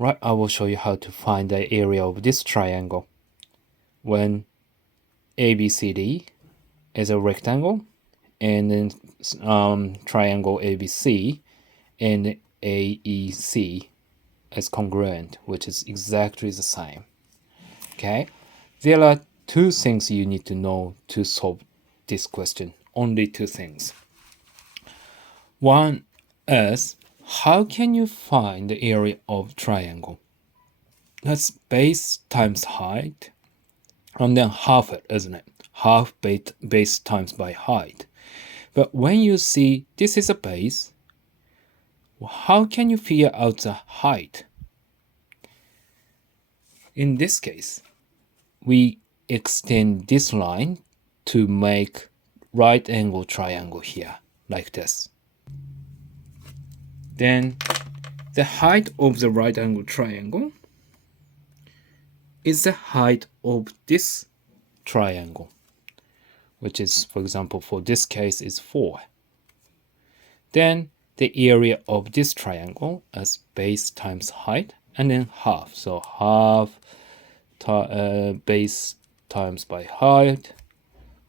Right, I will show you how to find the area of this triangle. When ABCD is a rectangle, and then triangle ABC and AEC is congruent, which is exactly the same. Okay, there are two things you need to know to solve this question. Only two things. One is, how can you find the area of triangle? That's base times height, and then half it, isn't it? Half base times by height. But when you see this is a base, how can you figure out the height? In this case, we extend this line to make right angle triangle here, like this. Then the height of the right angle triangle is the height of this triangle, which is, for example, for this case is 4. Then the area of this triangle is base times height, and then half. So half base times by height.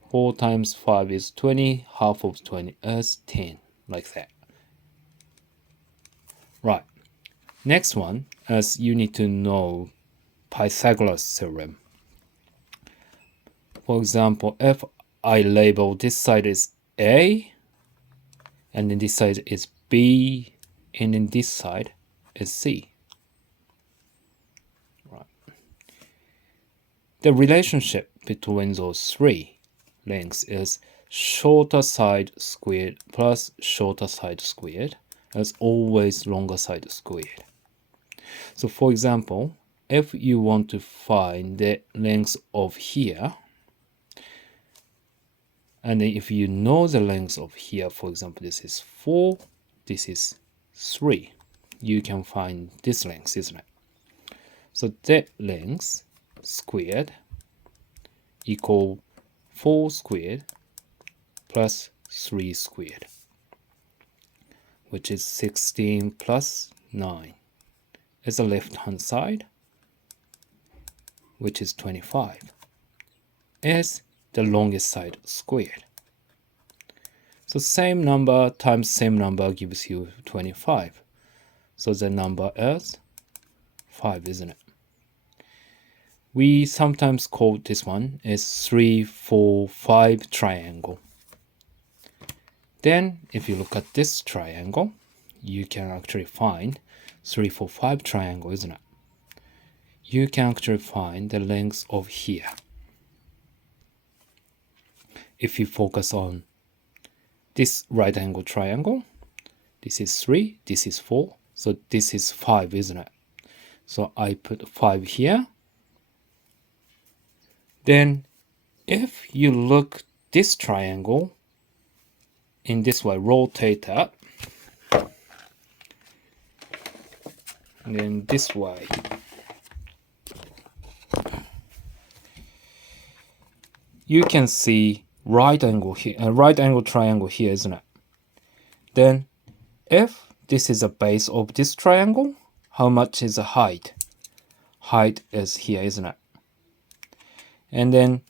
4 times 5 is 20. Half of 20 is 10, like that. Right. Next one is you need to know Pythagorean theorem. For example, if I label this side is A, and then this side is B, and then this side is C. Right. The relationship between those three lengths is shorter side squared plus shorter side squared is always longer side squared. So for example, if you want to find the length of here, and then if you know the length of here, for example, this is 4, this is 3, you can find this length, isn't it? So that length squared equal 4 squared plus 3 squared, which is 16 plus 9. Is the left hand side, which is 25, is the longest side squared. So same number times same number gives you 25. So the number is 5, isn't it? We sometimes call this one is 3, 4, 5 triangle. Then if you look at this triangle, you can actually find 3, 4, 5 triangle, isn't it? You can actually find the length of here. If you focus on this right angle triangle, this is 3, this is 4, so this is 5, isn't it? So I put 5 here. Then if you look this triangle in this way, rotate it, and then this way, you can see right angle here, right angle triangle here, isn't it? Then if this is the base of this triangle, how much is the height? Height is here, isn't it? And then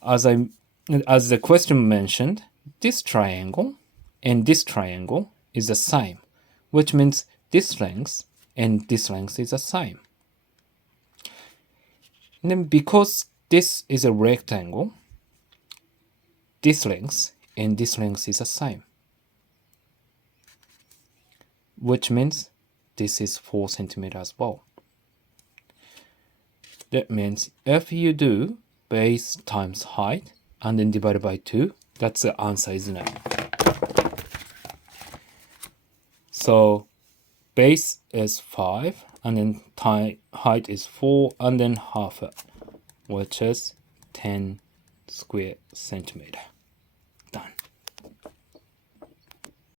as the question mentioned, this triangle and this triangle is the same, which means this length and this length is the same. And then because this is a rectangle, this length and this length is the same, which means this is 4 centimeters as well. That means if you do base times height and then divided by 2, that's the answer, isn't it? So base is 5 and then height is 4 and then half it, which is 10 square centimeter.